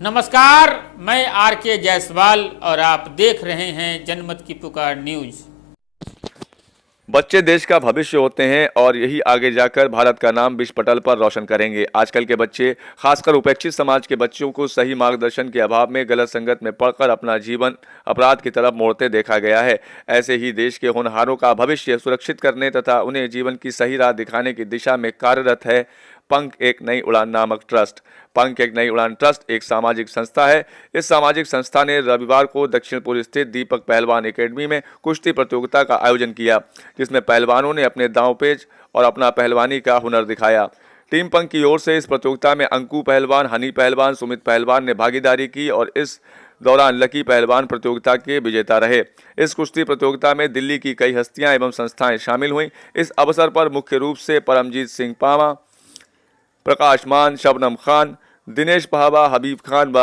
नमस्कार, मैं आर के जायसवाल और आप देख रहे हैं जनमत की पुकार न्यूज। बच्चे देश का भविष्य होते हैं और यही आगे जाकर भारत का नाम विश्व पटल पर रोशन करेंगे। आजकल के बच्चे, खासकर उपेक्षित समाज के बच्चों को सही मार्गदर्शन के अभाव में गलत संगत में पड़कर अपना जीवन अपराध की तरफ मोड़ते देखा गया है। ऐसे ही देश के होनहारों का भविष्य सुरक्षित करने तथा उन्हें जीवन की सही राह दिखाने की दिशा में कार्यरत है पंख एक नई उड़ान नामक ट्रस्ट। पंख एक नई उड़ान ट्रस्ट एक सामाजिक संस्था है। इस सामाजिक संस्था ने रविवार को दक्षिणपुर स्थित दीपक पहलवान एकेडमी में कुश्ती प्रतियोगिता का आयोजन किया, जिसमें पहलवानों ने अपने दांवपेच और अपना पहलवानी का हुनर दिखाया। टीम पंख की ओर से इस प्रतियोगिता में अंकु पहलवान, हनी पहलवान, सुमित पहलवान ने भागीदारी की और इस दौरान लकी पहलवान प्रतियोगिता के विजेता रहे। इस कुश्ती प्रतियोगिता में दिल्ली की कई हस्तियां एवं संस्थाएं शामिल हुईं। इस अवसर पर मुख्य रूप से परमजीत सिंह पामा, प्रकाश मान, शबनम खान, दिनेश पहावा, हबीब खान व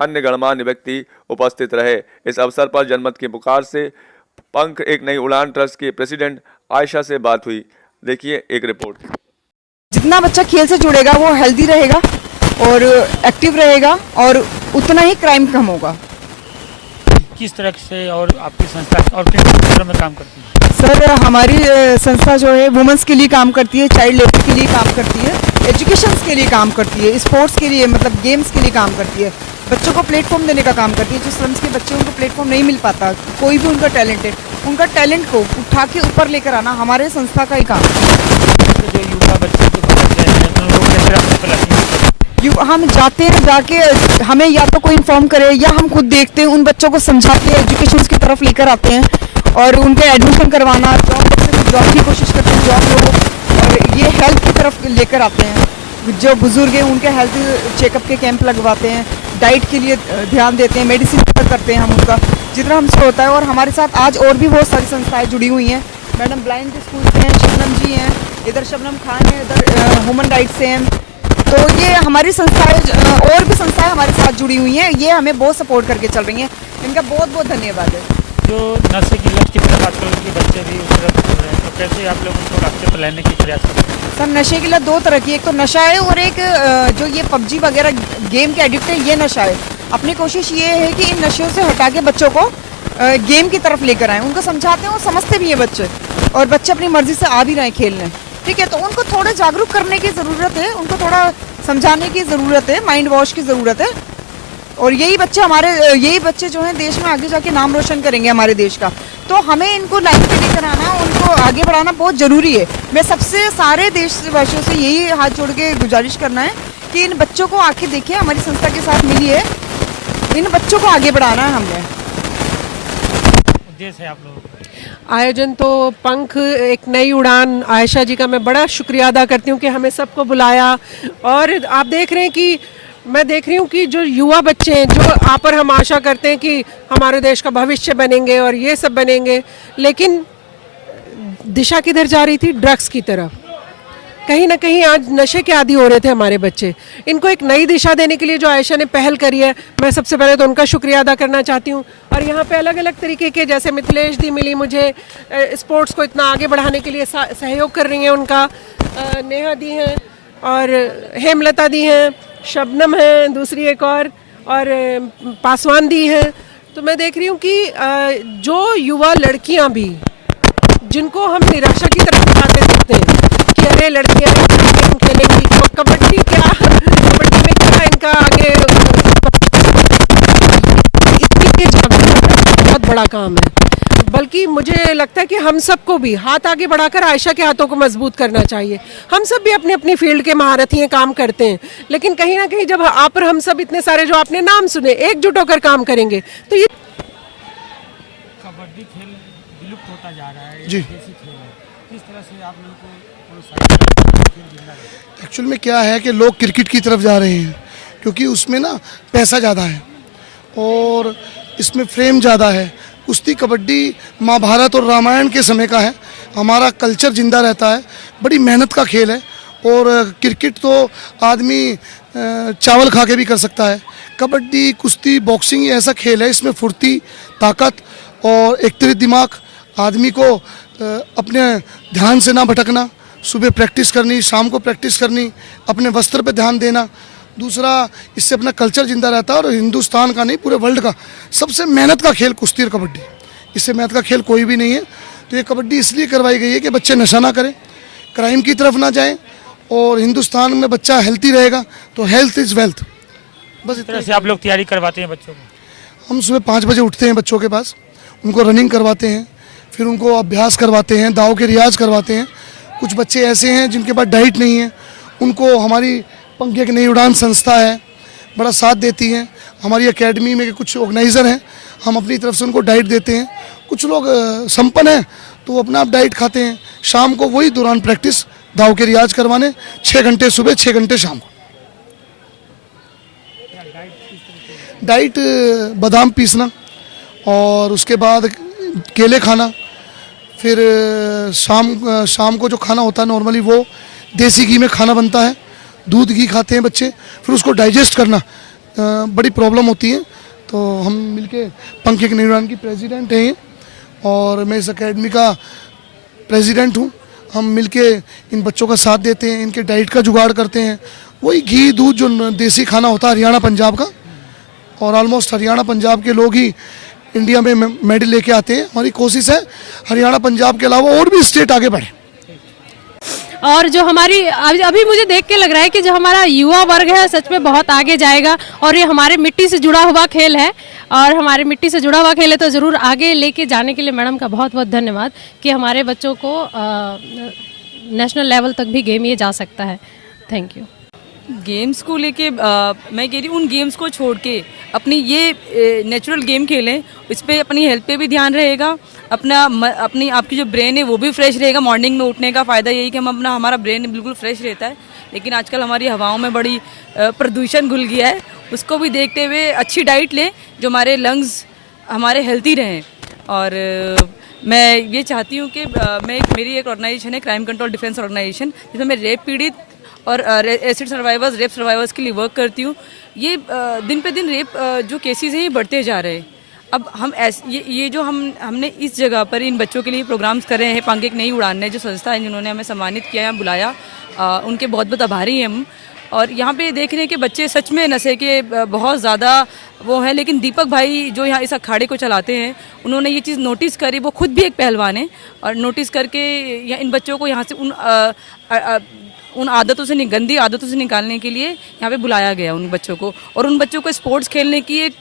अन्य गणमान्य व्यक्ति उपस्थित रहे। इस अवसर पर जनमत की पुकार से पंख एक नई उड़ान ट्रस्ट के प्रेसिडेंट आयशा से बात हुई। देखिए एक रिपोर्ट। जितना बच्चा खेल से जुड़ेगा वो हेल्दी रहेगा और एक्टिव रहेगा और उतना ही क्राइम कम होगा। किस तरह से और आपकी संस्था और किन क्षेत्रों में काम करती है? सर, हमारी संस्था जो है वुमेन्स के लिए काम करती है, चाइल्ड लेबर के लिए काम करती है, एजुकेशन के लिए काम करती है, स्पोर्ट्स के लिए मतलब गेम्स के लिए काम करती है, बच्चों को प्लेटफॉर्म देने का काम करती है। जो स्लम्स के बच्चे उनको प्लेटफॉर्म नहीं मिल पाता, कोई भी उनका टैलेंट है, उनका टैलेंट को उठा के ऊपर लेकर आना हमारे संस्था का ही काम है। जो युवा बच्चे जो बाहर गए हैं उन लोगों के तरफ हम जाते हैं, जाके हमें या तो कोई इन्फॉर्म करे या हम खुद देखते हैं, उन बच्चों को समझाते हैं, एजुकेशन की तरफ लेकर आते हैं और उनके एडमिशन करवाना, जॉब की कोशिश करते हैं, जॉब लोगों और ये हेल्थ की तरफ लेकर आते हैं। जो बुजुर्ग हैं उनके हेल्थ चेकअप के कैंप लगवाते हैं, डाइट के लिए ध्यान देते हैं, मेडिसिन करते हैं हम उनका जितना हमसे होता है। और हमारे साथ आज और भी बहुत सारी संस्थाएँ जुड़ी हुई हैं। मैडम ब्लाइंड स्कूल से हैं, शबनम जी हैं, इधर शबनम खान है, इधर ह्यूमन राइट्स से हैं। तो ये हमारी संस्थाएं और भी संस्थाएं हमारे साथ जुड़ी हुई हैं, ये हमें बहुत सपोर्ट करके चल रही हैं। इनका बहुत बहुत धन्यवाद है। जो नशे की लत की तरफ आजकल के बच्चे भी उस तरफ हो रहे हैं, तो कैसे आप लोग उनको रास्ते पर लाने की प्रयास करते हैं? सर, नशे की लत दो तरह की, एक तो नशा है और एक जो ये पबजी वगैरह गेम के एडिक्ट है, ये नशा है। अपनी कोशिश ये है कि इन नशों से हटा के बच्चों को गेम की तरफ लेकर आएँ, उनको समझाते हैं, वो समझते भी हैं बच्चे और बच्चे अपनी मर्जी से आ भी रहे हैं खेलने। ठीक है, तो उनको थोड़ा जागरूक करने की ज़रूरत है, उनको थोड़ा समझाने की ज़रूरत है, माइंड वॉश की ज़रूरत है। और यही बच्चे जो हैं देश में आगे जाके नाम रोशन करेंगे हमारे देश का। तो हमें इनको लाइन पे लेकर आना, उनको आगे बढ़ाना बहुत ज़रूरी है। मैं सबसे सारे देशवासियों से यही हाथ जोड़ के गुजारिश करना है कि इन बच्चों को आके देखें, हमारी संस्था के साथ मिली है, इन बच्चों को आगे बढ़ाना है हमने। उद्देश्य है आप लोगों का आयोजन तो पंख एक नई उड़ान, आयशा जी का मैं बड़ा शुक्रिया अदा करती हूँ कि हमें सबको बुलाया। और आप देख रहे हैं कि मैं देख रही हूँ कि जो युवा बच्चे हैं, जो आप पर हम आशा करते हैं कि हमारे देश का भविष्य बनेंगे और ये सब बनेंगे, लेकिन दिशा किधर जा रही थी? ड्रग्स की तरफ। कहीं ना कहीं आज नशे के आदी हो रहे थे हमारे बच्चे। इनको एक नई दिशा देने के लिए जो आयशा ने पहल करी है, मैं सबसे पहले तो उनका शुक्रिया अदा करना चाहती हूँ। और यहाँ पे अलग अलग तरीके के, जैसे मिथिलेश दी मिली मुझे स्पोर्ट्स को इतना आगे बढ़ाने के लिए सहयोग कर रही हैं, उनका नेहा दी हैं और हेमलता दी हैं, शबनम है दूसरी एक और पासवान दी हैं। तो मैं देख रही हूँ कि जो युवा लड़कियाँ भी, जिनको हम निराशा की तरफ जाते देखते हैं कि अरे लड़कियाँ गेम खेलेंगी, कबड्डी में क्या इनका आगे, इसके लिए जागरूकता बहुत बड़ा काम है। बल्कि मुझे लगता है कि हम सबको भी हाथ आगे बढ़ाकर आयशा के हाथों को मजबूत करना चाहिए। हम सब भी अपनी अपनी फील्ड के महारथी हैं, काम करते हैं, लेकिन कहीं ना कहीं जब आप और हम सब इतने सारे जो आपने नाम सुने एकजुट होकर काम करेंगे तो ये कबड्डी खेल विलुप्त होता जा रहा है। जी, किस तरह से आप लोगों को एक्चुअल में क्या है कि लोग क्रिकेट की तरफ जा रहे हैं क्योंकि उसमें ना पैसा ज़्यादा है और इसमें फ्रेम ज़्यादा है। कुश्ती कबड्डी महाभारत और रामायण के समय का है, हमारा कल्चर जिंदा रहता है, बड़ी मेहनत का खेल है। और क्रिकेट तो आदमी चावल खा के भी कर सकता है। कबड्डी, कुश्ती, बॉक्सिंग ये ऐसा खेल है, इसमें फुर्ती, ताकत और एकत्रित दिमाग, आदमी को अपने ध्यान से ना भटकना, सुबह प्रैक्टिस करनी, शाम को प्रैक्टिस करनी, अपने वस्त्र पे ध्यान देना, दूसरा इससे अपना कल्चर जिंदा रहता है, और हिंदुस्तान का नहीं पूरे वर्ल्ड का सबसे मेहनत का खेल कुश्ती और कबड्डी, इससे मेहनत का खेल कोई भी नहीं है। तो ये कबड्डी इसलिए करवाई गई है कि बच्चे नशा ना करें, क्राइम की तरफ ना जाएं, और हिंदुस्तान में बच्चा हेल्थी रहेगा तो हेल्थ इज़ वेल्थ। बस इस तरह से आप लोग तैयारी करवाते हैं बच्चों को? हम सुबह 5 बजे उठते हैं बच्चों के पास, उनको रनिंग करवाते हैं, फिर उनको अभ्यास करवाते हैं, दाव के रियाज करवाते हैं। कुछ बच्चे ऐसे हैं जिनके पास डाइट नहीं है, उनको हमारी पंख एक नई उड़ान संस्था है बड़ा साथ देती है। हमारी एकेडमी में कुछ ऑर्गेनाइज़र हैं, हम अपनी तरफ से उनको डाइट देते हैं। कुछ लोग संपन्न हैं तो वो अपना आप डाइट खाते हैं। शाम को वही दौरान प्रैक्टिस दाव के रियाज करवाने, 6 घंटे सुबह 6 घंटे शाम को। डाइट बादाम पीसना और उसके बाद केले खाना, फिर शाम को जो खाना होता है नॉर्मली वो देसी घी में खाना बनता है, दूध घी खाते हैं बच्चे। फिर उसको डाइजेस्ट करना बड़ी प्रॉब्लम होती है। तो हम मिलके पंख एक नई उड़ान की प्रेसिडेंट हैं और मैं इस एकेडमी का प्रेसिडेंट हूँ। हम मिलके इन बच्चों का साथ देते हैं, इनके डाइट का जुगाड़ करते हैं। वही घी दूध जो देसी खाना होता है हरियाणा पंजाब का, और ऑलमोस्ट हरियाणा पंजाब के लोग ही इंडिया में मेडल लेके आते हैं। हमारी कोशिश है हरियाणा पंजाब के अलावा और भी स्टेट आगे बढ़े। और जो हमारी अभी मुझे देख के लग रहा है कि जो हमारा युवा वर्ग है सच में बहुत आगे जाएगा, और ये हमारे मिट्टी से जुड़ा हुआ खेल है, और हमारे मिट्टी से जुड़ा हुआ खेल है तो ज़रूर आगे लेके जाने के लिए मैडम का बहुत बहुत धन्यवाद कि हमारे बच्चों को नेशनल लेवल तक भी गेम ये जा सकता है। Thank you. गेम्स को लेके मैं कह रही हूँ उन गेम्स को छोड़ के अपनी ये नेचुरल गेम खेलें, इस पर अपनी हेल्थ पे भी ध्यान रहेगा, अपनी आपकी जो ब्रेन है वो भी फ्रेश रहेगा। मॉर्निंग में उठने का फ़ायदा यही कि हमारा ब्रेन बिल्कुल फ्रेश रहता है। लेकिन आजकल हमारी हवाओं में बड़ी प्रदूषण घुल गया है, उसको भी देखते हुए अच्छी डाइट लें जो हमारे लंग्स हमारे हेल्थी रहें। और मैं ये चाहती हूँ कि मेरी एक ऑर्गेनाइजेशन है क्राइम कंट्रोल डिफेंस ऑर्गेनाइजेशन, जिसमें मैं रेप पीड़ित और एसिड सर्वाइवर्स, रेप सर्वाइवर्स के लिए वर्क करती हूँ। ये दिन पे दिन रेप जो केसेस हैं ये बढ़ते जा रहे हैं। अब हम ये जो हमने इस जगह पर इन बच्चों के लिए प्रोग्राम्स कर रहे हैं, पंख एक नई उड़ान ने जो संस्था है जिन्होंने हमें सम्मानित किया है, बुलाया, उनके बहुत बहुत आभारी हैं हम। और यहाँ पे देख रहे हैं कि बच्चे सच में नशे के बहुत ज़्यादा वो हैं। लेकिन दीपक भाई जो यहाँ इस अखाड़े को चलाते हैं, उन्होंने ये चीज़ नोटिस करी, वो खुद भी एक पहलवान है, और नोटिस करके इन बच्चों को यहाँ से उन आदतों से गंदी आदतों से निकालने के लिए यहाँ पे बुलाया गया उन बच्चों को, और उन बच्चों को स्पोर्ट्स खेलने की एक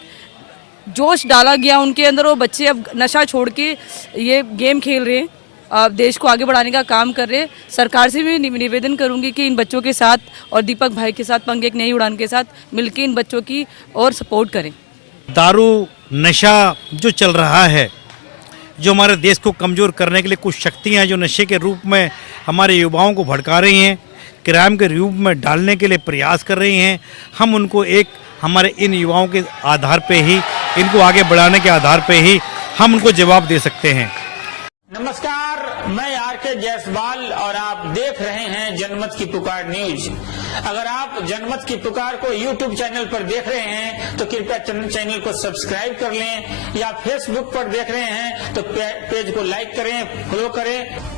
जोश डाला गया उनके अंदर। वो बच्चे अब नशा छोड़ के ये गेम खेल रहे हैं, देश को आगे बढ़ाने का काम कर रहे हैं। सरकार से भी निवेदन करूंगी कि इन बच्चों के साथ और दीपक भाई के साथ, पंख एक नई उड़ान के साथ मिलकर इन बच्चों की और सपोर्ट करें। दारू नशा जो चल रहा है, जो हमारे देश को कमज़ोर करने के लिए कुछ शक्तियाँ हैं जो नशे के रूप में हमारे युवाओं को भड़का रही हैं, क्राइम के रूप में डालने के लिए प्रयास कर रही हैं, हम उनको एक हमारे इन युवाओं के आधार पे ही, इनको आगे बढ़ाने के आधार पे ही हम उनको जवाब दे सकते हैं। नमस्कार, मैं आरके जायसवाल और आप देख रहे हैं जनमत की पुकार न्यूज। अगर आप जनमत की पुकार को यूट्यूब चैनल पर देख रहे हैं तो कृपया चैनल को सब्सक्राइब कर लें, या फेसबुक पर देख रहे हैं तो पेज को लाइक करें, फॉलो करें।